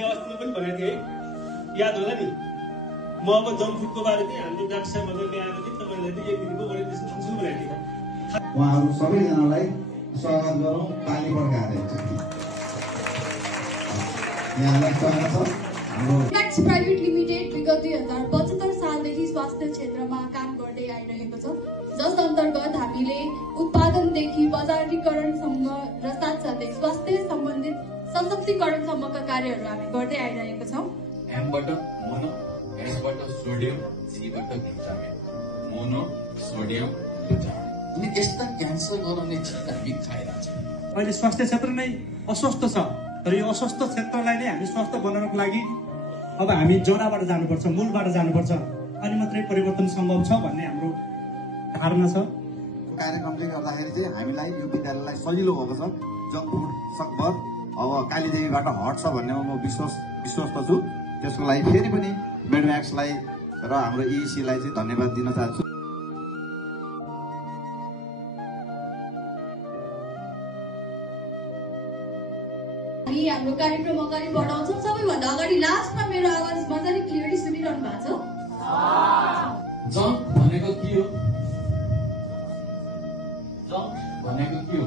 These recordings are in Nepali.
अवस्थामा पनि भनेको थिएँ याद होला नि म अब जङ्क फुडको बारे चाहिँ हाम्रो डाक्टर साहब मजाले आएको थिएँ तपाईँलाई चाहिँ 1 दिनको ओरिएन्टेसन दिन्छु भनेको थिएँ उहाँहरू सबैजनालाई स्वागत गरौँ ताली बढाएर यहाँलाई स्वागत छ म्याक्स प्राइभेट लिमिटेड विगत 2075 सालदेखि स्वास्थ्य क्षेत्रमा काम गर्दै आइरहेको छ जस अन्तर्गत हामीले उत्पादनदेखि बजारीकरणसम्म र साथसाथै स्वास्थ्य सम्बन्धित सशक्तिकरणसम्मका कार्यहरू हामी गर्दै आइरहेका छौँ एमबाट मोनो एसबाट सोडियम सीबाट ग्लुटामेट मोनो सोडियम ग्लुटामेट अनि यस्ता क्यान्सर गराउने चिज हामी खाइरहेछौँ अहिले स्वास्थ्य क्षेत्र नै अस्वस्थ छ तर यो अस्वस्थ क्षेत्रलाई नै हामी स्वस्थ बनाउनको लागि अब हामी जराबाट जानुपर्छ मूलबाट जानुपर्छ अनि मात्रै परिवर्तन सम्भव छ भन्ने हाम्रो धारणा छ कार्यक्रमले गर्दाखेरि चाहिँ हामीलाई यो विद्यालयलाई सजिलो भएको छ जङ्क फुड सकभर अब कालीदेवीबाट हट्छ भन्ने म विश्वस्त छु त्यसको लागि फेरि पनि मेडम्याक्सलाई र हाम्रो इईसीलाई चाहिँ धन्यवाद दिन चाहन्छु हाम्रो कार्यक्रम अगाडि बढाउँछौँ सबैभन्दा अगाडि लास्टमा मेरो आवाज मजाले क्लियरली सुनिरहनु भएको छ जङ्क भनेको के हो जङ्क भनेको के हो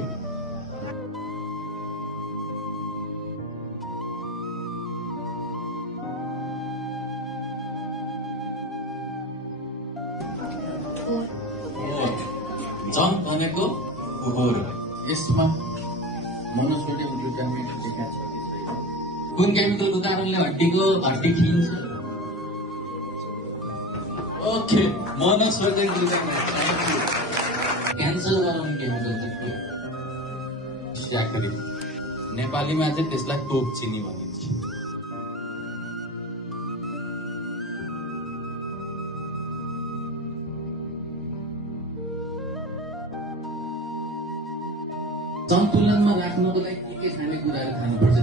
जङ्क भनेको फोहोर यसमा मोनोसोडियम ग्लुटामेट लेखा छ कुन केमिकलको कारणले हड्डी खिन्छ ओके मोनोसोडियम ग्लुटामेट क्यान्सर गराउने केमिकल चाहिँ नेपालीमा चाहिँ त्यसलाई तोप चिनी भनिन्छ सन्तुलनमा राख्नको लागि के खानेकुराहरू खानुपर्छ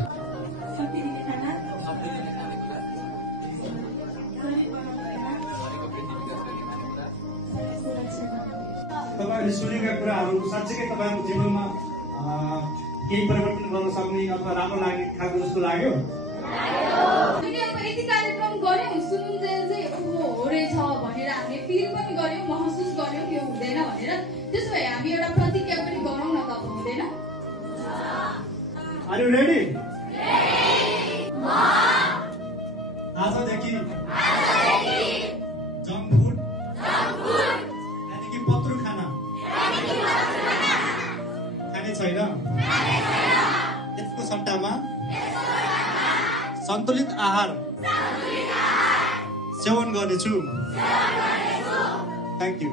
तपाईँहरूले सुनेका कुराहरू साँच्चै तपाईँको जीवनमा केही परिवर्तन गर्न सक्ने अथवा राम्रो लाग्ने खाएको जस्तो लाग्यो यति कार्यक्रम गऱ्यौँ सुनुन्जेल चाहिँ हो रहेछ भनेर हामीले फिल पनि गऱ्यौँ महसुस गऱ्यौँ त्यो हुँदैन भनेर त्यसो भए हामी एउटा प्रतिज्ञा पनि गरौँ न त हुँदैन Are you ready? आजदेखि जङ्क फुड यानि कि पत्रु खाना खाने छैन यसको सट्टामा सन्तुलित आहार सेवन गर्नेछु थ्याङ्क यू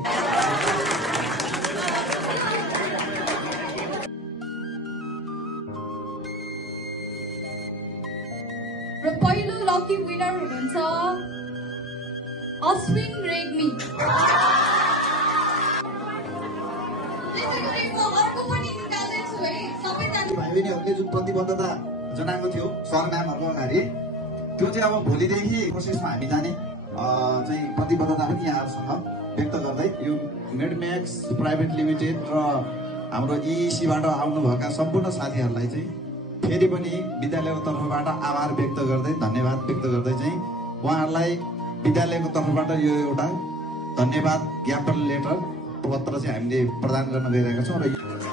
र पहिलो लकी विनर हुनुहुन्छ अश्विन रेग्मी भाइ बहिनीहरूले जुन प्रतिबद्धता जनाएको थियो सर म्यामहरूको अगाडि त्यो चाहिँ अब भोलिदेखि प्रोसेसमा हामी जाने चाहिँ प्रतिबद्धता पनि यहाँहरूसँग व्यक्त गर्दै यो मेडम्याक्स प्राइभेट लिमिटेड र हाम्रो इईसीबाट आउनुभएका सम्पूर्ण साथीहरूलाई चाहिँ फेरि पनि विद्यालयको तर्फबाट आभार व्यक्त गर्दै धन्यवाद व्यक्त गर्दै चाहिँ उहाँहरूलाई विद्यालयको तर्फबाट यो एउटा धन्यवाद ज्ञापन लेटर पत्र चाहिँ हामीले प्रदान गर्न गइरहेका छौँ र